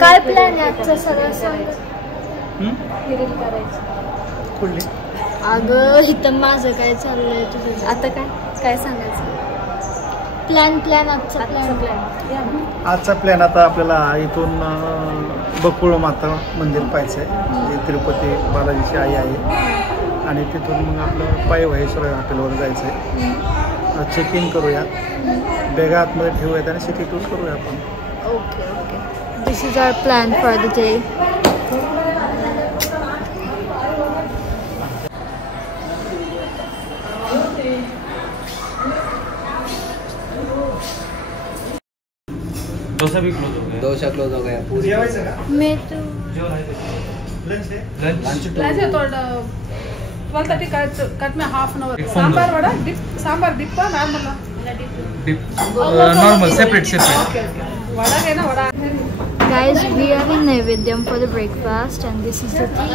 काय प्लॅन आहे आजचा सगळं सांग. कुठली? अगं इथं माझं काय चाललंय तुझं आता काय सांगायचं. प्लॅन आजचा प्लॅन आता आपल्याला इथून बकुळ माता मंदिर पाहायचं आहे. जे तिरुपती बालाजीची आई आहे आणि तिथून मग आपलं पायी महेश्वर हॉटेलवर जायचं आहे. चेक इन करूया, बॅगा आतमध्ये ठेवूयात आणि सिटी टूर करूया आपण. Okay. This is our plan for the day. Dosa भी क्लोज हो गया. डोसा क्लोज हो गया. पूरी मैं तो लंच है. लंच है तो 12:30 कट में half an hour. Sambar vada dip, sambar dip normal dip normal separate. Okay vada है ना vada. guys, we are in Naivedyam for the breakfast and this is the tea.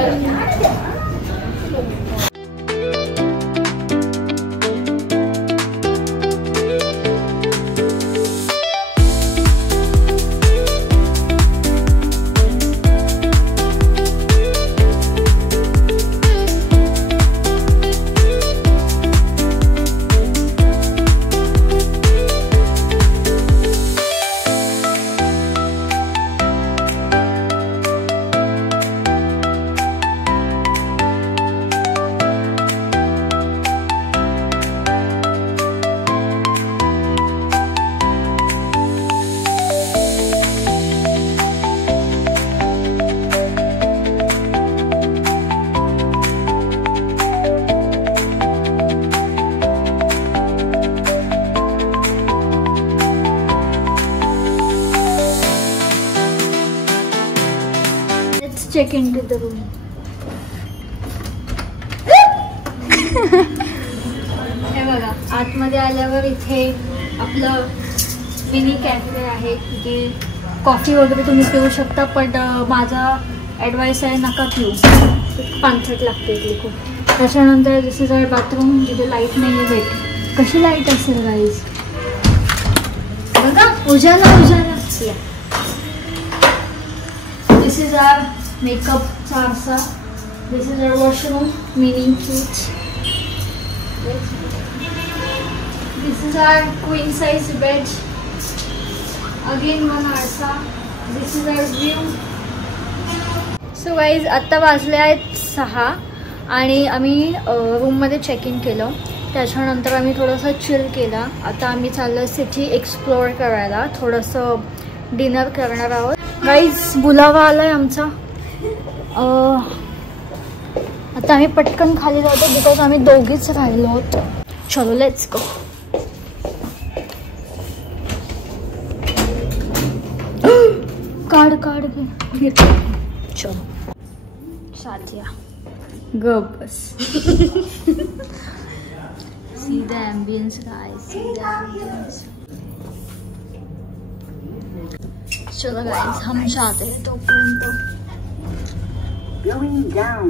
Check into the room. हे बघा आतमध्ये आल्यावर इथे आपलं मिनी कॅफे आहे. इथे कॉफी वगैरे तुम्ही पिऊ शकता, पण माझा ॲडवाईस आहे नका पिऊ, पानसट लागते इथे खूप. त्याच्यानंतर दिस इज आवर बाथरूम. जिथे लाईट नाही आहे भेट. कशी लाईट असेल गाईज बघा. उजाला. दिस इज आवर मेकअपचा आरसा. This is our washroom meaning किच. This is our queen size bed. Again one आरसा. This is our view. So guys आत्ता वाजले आहेत 6 आणि आम्ही रूममध्ये चेक इन केलं. त्याच्यानंतर आम्ही थोडंसं चिल केला. आता आम्ही चाललो सिटी एक्सप्लोअर करायला. थोडंसं डिनर करणार आहोत. गाईज बुलावा आला आहे आमचा. आता आम्ही पटकन खाली जातो बिकॉज आम्ही दोघीच राहिलो होतो. चलो लेट्स गो. काढ चलो साथिया गप बस. See the ambience guys, see the ambience. चलो गाइस हम जाते हैं तो Going down.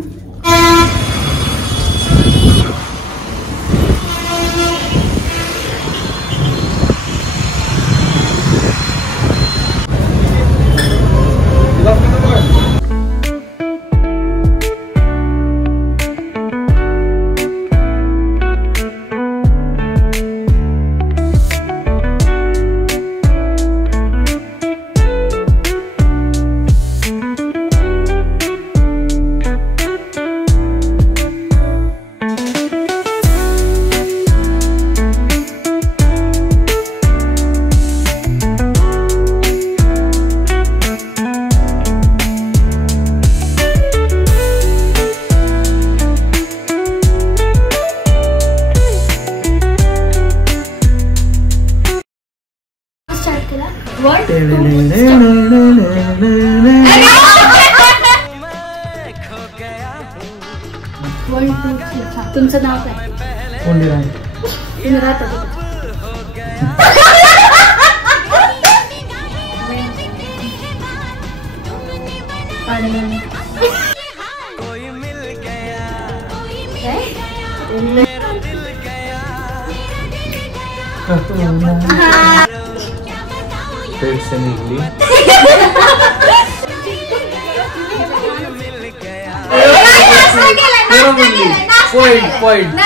तुमचं नाव काय? कोणी राहील? तुम्ही राहता पेट्स आणि इडली. पॉइंट.